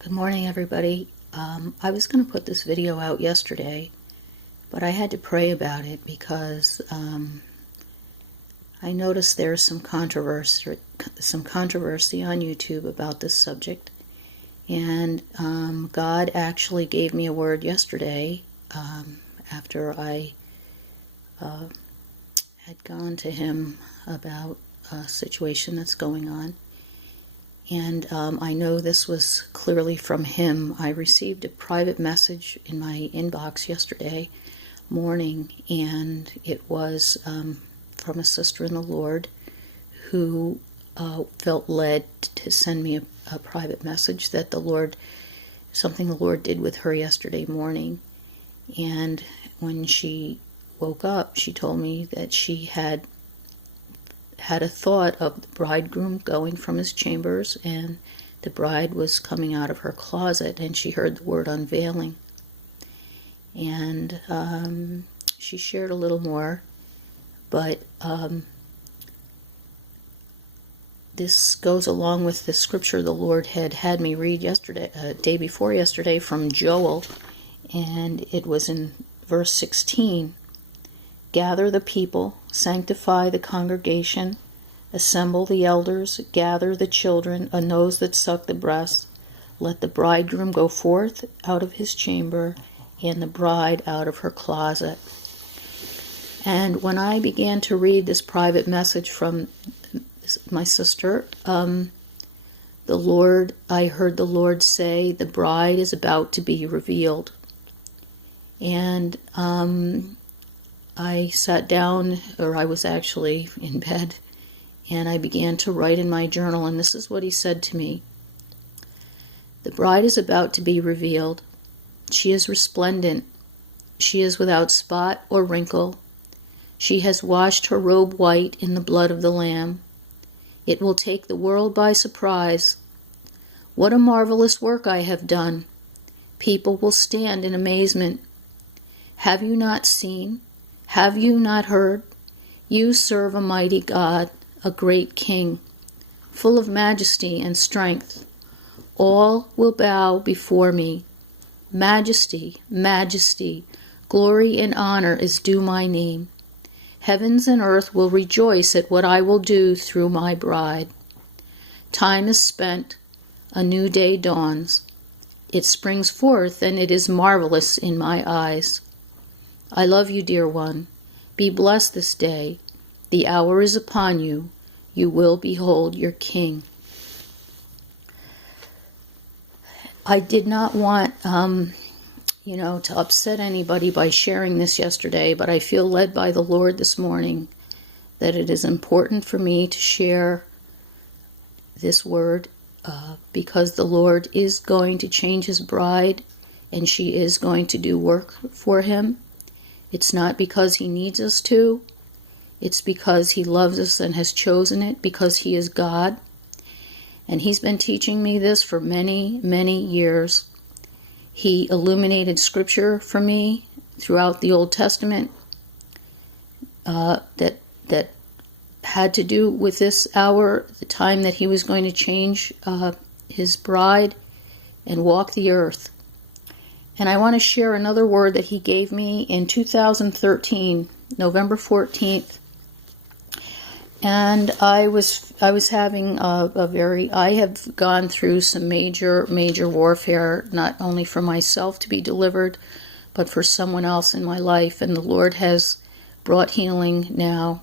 Good morning, everybody. I was going to put this video out yesterday, but I had to pray about it because I noticed there's some controversy on YouTube about this subject, and God actually gave me a word yesterday after I had gone to Him about a situation that's going on. And I know this was clearly from Him. I received a private message in my inbox yesterday morning, and it was from a sister in the Lord who felt led to send me a private message that something the Lord did with her yesterday morning. And when she woke up, she told me that she had a thought of the bridegroom going from his chambers, and the bride was coming out of her closet, and she heard the word unveiling. And she shared a little more, but this goes along with the scripture the Lord had me read yesterday, day before yesterday, from Joel, and it was in verse 16. Gather the people, sanctify the congregation, assemble the elders, gather the children, and those that suck the breast. Let the bridegroom go forth out of his chamber, and the bride out of her closet. And when I began to read this private message from my sister, I heard the Lord say, the bride is about to be revealed. And I sat down, or I was actually in bed, and I began to write in my journal, and this is what He said to me. The bride is about to be revealed. She is resplendent. She is without spot or wrinkle. She has washed her robe white in the blood of the Lamb. It will take the world by surprise. What a marvelous work I have done. People will stand in amazement. Have you not seen? Have you not heard? You serve a mighty God, a great King, full of majesty and strength. All will bow before me. Majesty, majesty, glory and honor is due my name. Heavens and earth will rejoice at what I will do through my bride. Time is spent, a new day dawns. It springs forth, and it is marvelous in my eyes. I love you, dear one. Be blessed this day. The hour is upon you. You will behold your King. I did not want, to upset anybody by sharing this yesterday, but I feel led by the Lord this morning that it is important for me to share this word because the Lord is going to change His bride, and she is going to do work for Him. It's not because He needs us to. It's because He loves us and has chosen it, because He is God. And He's been teaching me this for many, many years. He illuminated Scripture for me throughout the Old Testament that had to do with this hour, the time that He was going to change His bride and walk the earth. And I want to share another word that He gave me in 2013, November 14th. And I was having I have gone through some major warfare, not only for myself to be delivered, but for someone else in my life. And the Lord has brought healing now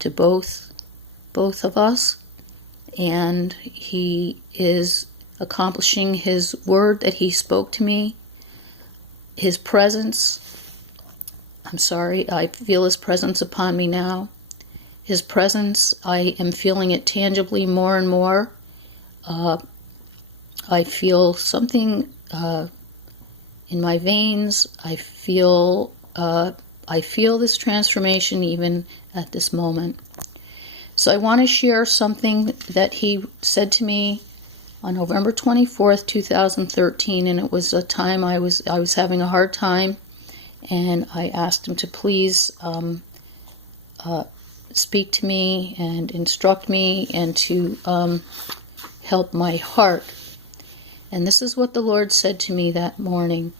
to both of us. And He is accomplishing His word that He spoke to me. His presence, I feel His presence upon me now. His presence, I am feeling it tangibly more and more. I feel something in my veins. I feel this transformation even at this moment. So I want to share something that He said to me on November 24th, 2013, and it was a time I was having a hard time, and I asked Him to please speak to me and instruct me and to help my heart. And this is what the Lord said to me that morning.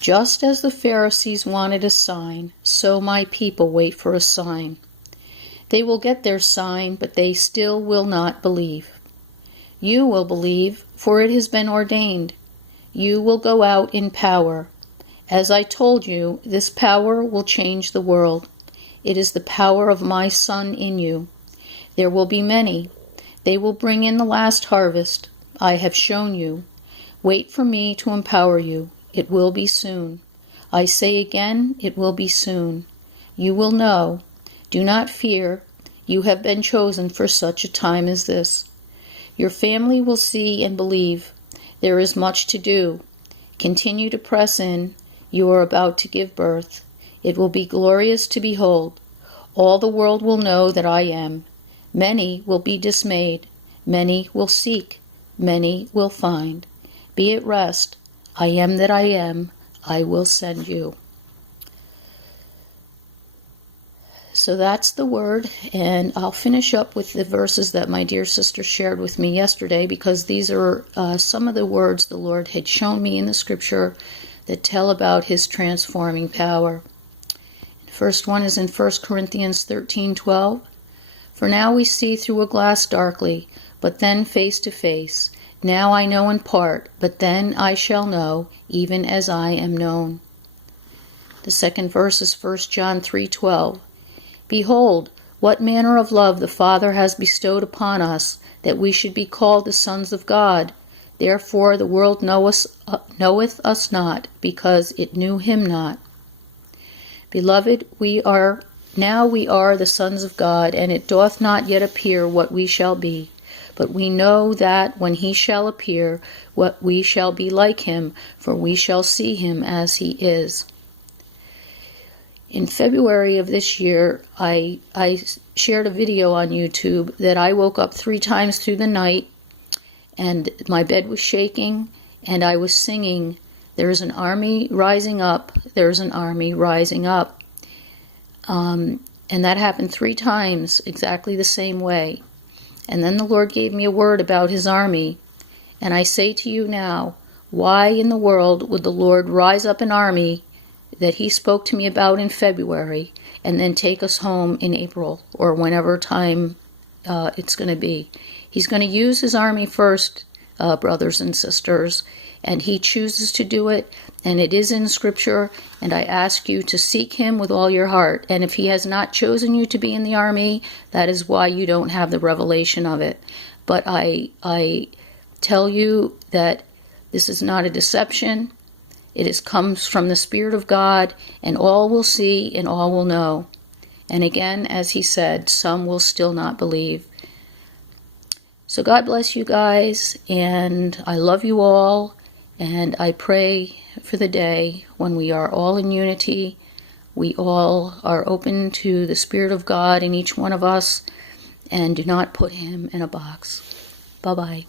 Just as the Pharisees wanted a sign, so my people wait for a sign. They will get their sign, but they still will not believe. You will believe, for it has been ordained. You will go out in power. As I told you, this power will change the world. It is the power of my Son in you. There will be many. They will bring in the last harvest. I have shown you. Wait for me to empower you. It will be soon. I say again, it will be soon. You will know. Do not fear. You have been chosen for such a time as this. Your family will see and believe. There is much to do. Continue to press in. You are about to give birth. It will be glorious to behold. All the world will know that I am. Many will be dismayed. Many will seek. Many will find. Be at rest. I am that I am. I will send you. So that's the word, and I'll finish up with the verses that my dear sister shared with me yesterday, because these are some of the words the Lord had shown me in the scripture that tell about his transforming power. The first one is in 1 Corinthians 13:12. For now we see through a glass darkly, but then face to face. Now I know in part, but then I shall know, even as I am known. The second verse is 1 John 3:12. Behold, what manner of love the Father has bestowed upon us, that we should be called the sons of God. Therefore the world knoweth us not, because it knew him not. Beloved, we are the sons of God, and it doth not yet appear what we shall be. But we know that when he shall appear, what we shall be like him, for we shall see him as he is. In February of this year, I shared a video on YouTube that I woke up 3 times through the night, and my bed was shaking, and I was singing, "There is an army rising up, there is an army rising up." And that happened 3 times, exactly the same way. And then the Lord gave me a word about his army. And I say to you now, why in the world would the Lord rise up an army that he spoke to me about in February and then take us home in April or whenever time it's going to be? He's going to use his army first, brothers and sisters, and he chooses to do it, and it is in Scripture, and I ask you to seek him with all your heart. And if he has not chosen you to be in the army, that is why you don't have the revelation of it. But I tell you that this is not a deception. It comes from the Spirit of God, and all will see and all will know. And again, as he said, some will still not believe. So God bless you guys, and I love you all. And I pray for the day when we are all in unity, we all are open to the Spirit of God in each one of us, and do not put him in a box. Bye-bye.